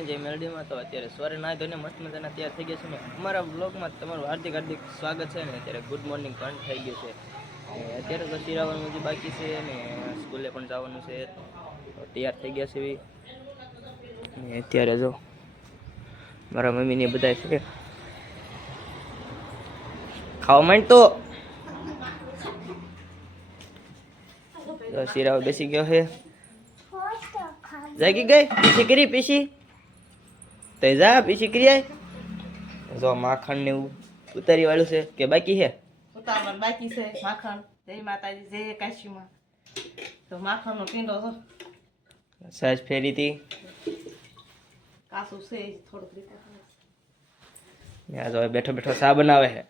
બધાને જય મેલડીમાં. તો અત્યારે સવારે નાહી ધોઈને મસ્ત મજાના તૈયાર થઈ ગયા છે ને અમારા બ્લોગમાં તમારું હાર્દિક હાર્દિક સ્વાગત છે ને. અત્યારે ગુડ મોર્નિંગ પણ થઈ ગયું છે. અત્યારે તો શિરાવાનું હજી બાકી છે ને સ્કૂલે પણ જવાનું છે. તૈયાર થઈ ગયા છે ને અત્યારે જો મારા મમ્મીને બધા છે ખાવા માંડ તો શિરાવ બેસી ગયો છે. જાગી ગઈ પીસી કરી પીસી તો જા પીસી કરી આય. જો માખણ ને ઉતારી વાળું છે કે બાકી છે? ઉતારવાનું બાકી છે માખણ. જય માતાજી જય કાશીમાં. તો માખણનો પીંડો છો સાજ ફેરી હતી કાસું છે થોડુંક રીતે. યા જો બેઠો બેઠો સા બનાવે છે.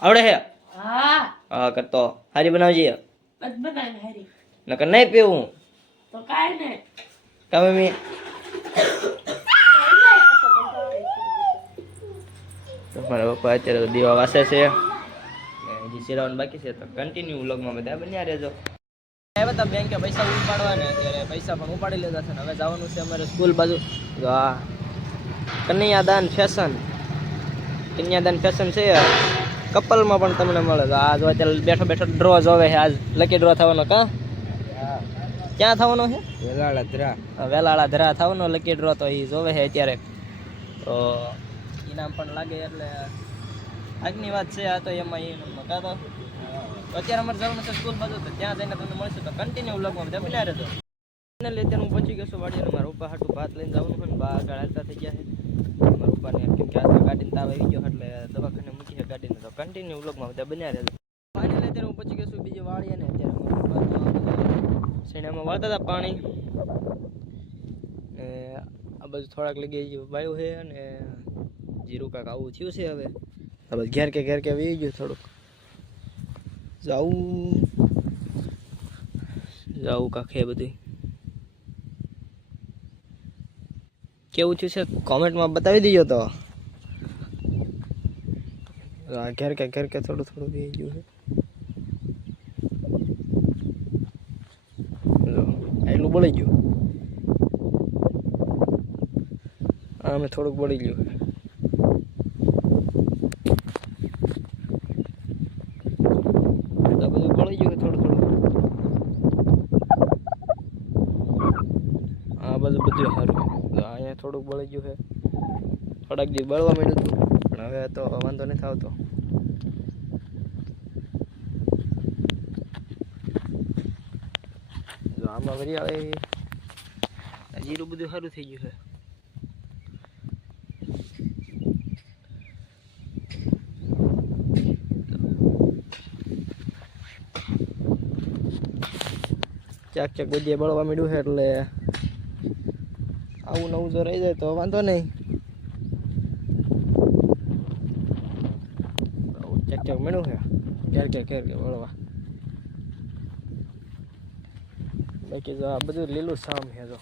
આવડે છે? હા હા કરતો હારી બનાવજે. બસ બનાવી હારી નકર નહીં પીવું તો કાઈ ને કા મમ્મી. તો મારા પપ્પા અત્યારે દીવા વાસે છે ને હજી શિરાવાનું બાકી છે. તો કન્ટિન્યુ વ્લોગમાં બધા બન્યા રહેજો. આવ્યા હતા બેંકે પૈસા ઉપાડવા ને અત્યારે પૈસા પણ ઉપાડી લીધા છે ને હવે જવાનું છે અમારે સ્કૂલ બાજુ. આ કન્યાદાન ફેશન છે કપલમાં પણ તમને મળે. તો આ જો અત્યારે બેઠો બેઠો ડ્રો જોવે છે. આજ લકી ડ્રો થવાનો કા ક્યાં થવાનો છે? વેલાળા ધરા થવાનો લકી ડ્રો. તો એ જોવે છે અત્યારે. તો ઇનામ પણ લાગે એટલે આગની વાત છે આ. તો એમાં એ કાં તો અત્યારે અમારે જવાનું છે સ્કૂલ બાજુ. તો ત્યાં જઈને તમને મળશે. તો કન્ટિન્યુ વ્લોગમાં બધા બન્યા રહેજો. અત્યારે હું પહોંચી ગયો છું વાડીને. મારા પપ્પા હાટું ભાત લઈને જવાનું હોય ને બા આગળ હાલતા થઈ ગયા છે. મારા પપ્પાને કેમ કે આજકાલ ગાડીને તાવ આવી ગયો એટલે દવાખાને મૂકી છે ગાડીને. તો કન્ટિન્યુ વ્લોગમાં બધા બન્યા રહેજો. પાણી અત્યારે હું પહોંચી ગયો છું બીજી વાડીએ ને. અત્યારે શેણામાં વાળતા હતા પાણી ને આ બધું થોડાક લગી વાયું છે અને જીરું કાંક આવું થયું છે. હવે આ બધું ઘેર કે વી ગયું થોડુંક જાવું કાંક છે બધું. કેવું થયું છે કોમેન્ટમાં બતાવી દીજો. તો ઘેર કે થોડું વી ગયું છે. એટલું બળી ગયું. અમે થોડુંક બળી ગયું. તો બધું બળી ગયું થોડું. આ બધું સારું. અહીંયા થોડુંક બળી ગયું છે. થોડાક દી બળવા માંડ્યું હતું પણ હવે તો વાંધો નથી આવતો. જો આમાં વરી આવે જીરું બધું સારું થઈ ગયું છે. ચાક બધી બળવા માંડ્યું છે એટલે આવું નવું જો રહી જાય તો વાંધો નહીં. ચાક મળ્યું છે ઘેર કે બળવા. બાકી જો આ બધું લીલું સામ છે. જો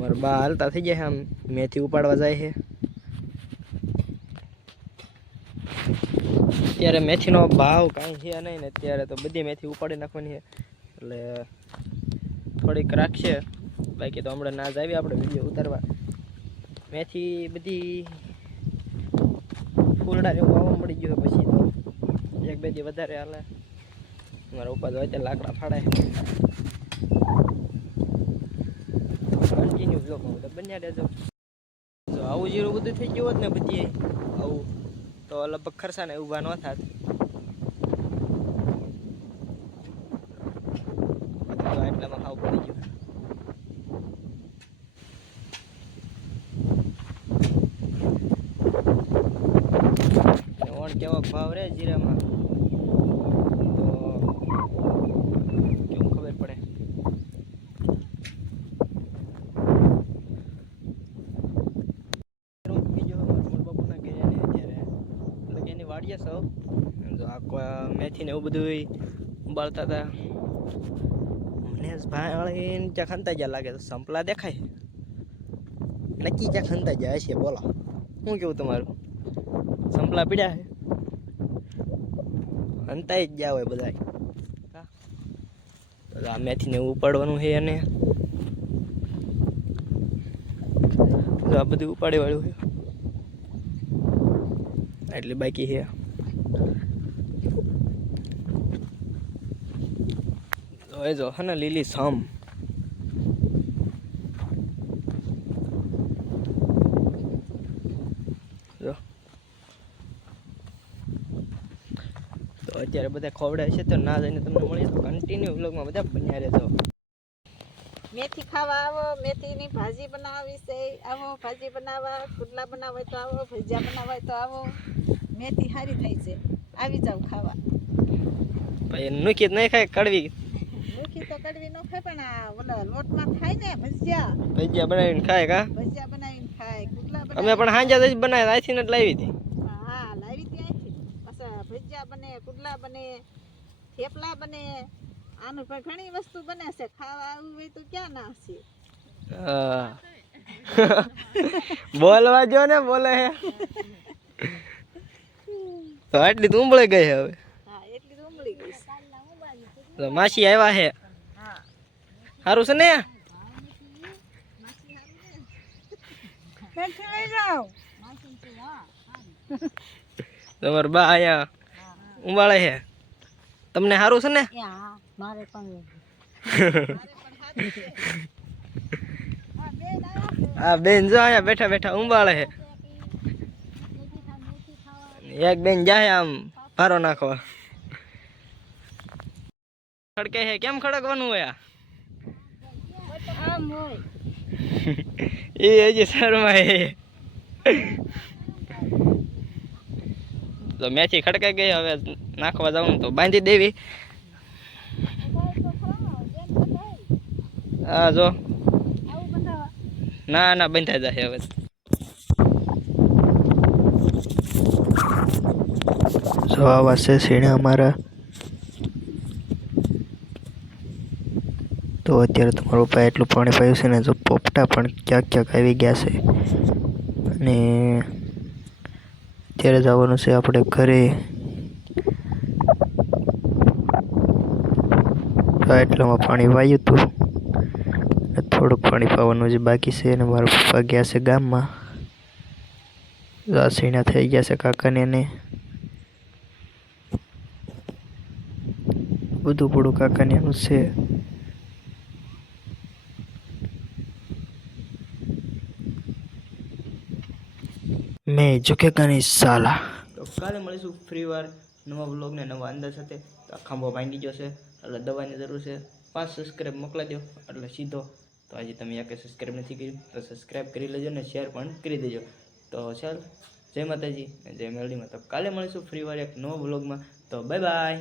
મારા બા હાલતા થઈ જાય આમ મેથી ઉપાડવા જાય છે. અત્યારે મેથીનો ભાવ કાંઈ છે નહીં ને. અત્યારે તો બધી મેથી ઉપાડી નાખવાની છે એટલે થોડીક રાખશે. બાકી તો હમણાં ના જ આવી આપણે વિડીયો ઉતારવા. મેથી બધી ફૂલડા જેવું વાવવા મળી ગયું પછી તો એક બે દી વધારે હાલે. મારા ઉપર હોય ત્યાં લાકડા ફાડાય. કન્ટિન્યુ બ્લોગમાં બધા બન્યા રહેજો. જો આવું જીરું બધું થઈ ગયું હોત ને બધી આવું તો લગભગ ખર્ચા ને ઊભા ન થાત. એટલામાં ખાવું પડી ગયું. ઓણ કેવો ભાવ રે જીરામાં તો કેવું ખબર પડે. વાડીએ સૌ જો આ મેથી ને એવું બધું ઉબાળતા હતા. મને ભાઈ ચા ખનતા જ્યાં લાગે તો સંપલા દેખાય નક્કી ચા ખનતા જાય છે. બોલો શું કેવું તમારું? સંપલા પીડ્યા છે અંતાઈ જ ગયા હોય બધા. આ મેથીને ઉપાડવાનું છે અને આ બધું ઉપાડી વાળું છે એટલે બાકી છે. જો હે ને લીલી સમ જો તો અત્યારે બધા ખવડાય છે તો ના જઈને તમને મળીએ તો કન્ટિન્યુ વ્લોગમાં બધા બન્યા રહેજો. મેથી ખાવા આવો, મેથીની ભાજી બનાવી છે, આવો ભાજી બનાવવા, પુડલા બનાવવા તો આવો, ભજીયા બનાવવા તો આવો. મેથી સારી થાય છે, આવી જાવ ખાવા. ભાઈ નુકી જ નહીં ખાય કડવી. નુકી તો કડવી ન ખાય પણ આ ઓલા લોટમાં થાય ને ભજીયા. ભજીયા બનાવીને ખાય કા? ભજીયા બનાવીને ખાય, પુડલા અમે પણ હાંજે જ બનાવ્યા, આથી ને જ લાવી હતી. હા લાવી ત્યાંથી. પાછા ભજીયા બને, પુડલા બને, થેપલા બને. આનું પણ ઘણી વસ્તુ બને છે, ખાવા આવું હોય તો ક્યાં ના છે. બોલવા જો ને બોલે હે તો આટલી તો ઉંબળી ગઈ હવે. હા એટલી તો ઉંબળી ગઈ તો માસી આવ્યા હે. સારું છે ને? તમારા બા આયા ઉંબાળે હે. તમને સારું છે ને? મારે પણ હા બેન જો અહીંયા બેઠા બેઠા ઉંબાળે હે. એક બેન જાય આમ ભારો નાખવા. ખડકે હે કેમ ખડકવાનું હોય? એ હજી શર્મા હે. તો મેથી ખડકાઈ ગઈ, હવે નાખવા જવાનું તો બાંધી દેવી. હા જો ના ના બંધાઈ જશે હવે. જો આવા છે સીણા અમારા. તો અત્યારે તમારો પપ્પા એટલું પાણી પાયું છે ને, જો પોપટા પણ ક્યાંક ક્યાંક આવી ગયા છે. અને અત્યારે જવાનું છે આપણે ઘરે. એટલામાં પાણી વાયું હતું, થોડુંક પાણી પાવાનું જે બાકી છે. અને મારા પપ્પા ગયા છે ગામમાં. સીણા થઈ ગયા છે કાકાને ને બધું પડું કાકાને એનું છે. મેં ઝુકેગા નહીં સાલા. તો કાલે મળીશું ફ્રી વાર નવા વ્લોગ ને નવા અંદાજ સાથે. તો આ ખાંભો ભાંગી ગયો છે એટલે દવાની જરૂર છે. 5 સબસ્ક્રાઈબ મોકલાઈ દો એટલે સીધો. તો આજે તમે યાકે સબસ્ક્રાઈબ નથી કર્યું તો સબસ્ક્રાઈબ કરી લેજો ને શેર પણ કરી દેજો. તો ચાલ જય માતાજી જય મેલડીમાં. તો કાલે મળીશું ફ્રી વાર એક નવા વ્લોગમાં. તો બાય બાય.